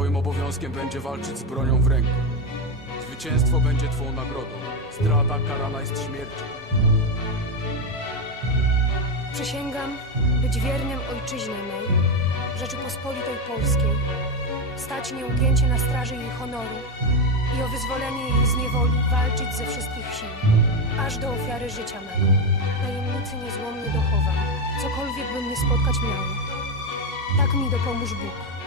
Twoim obowiązkiem będzie walczyć z bronią w ręku. Zwycięstwo będzie Twą nagrodą. Zdrada karana jest śmiercią. Przysięgam być wiernym ojczyźnie mej, Rzeczypospolitej Polskiej, stać nieugięcie na straży jej honoru i o wyzwolenie jej z niewoli walczyć ze wszystkich sił, aż do ofiary życia mego. Tajemnicy niezłomnie dochowam, cokolwiek by mnie spotkać miało. Tak mi dopomóż Bóg.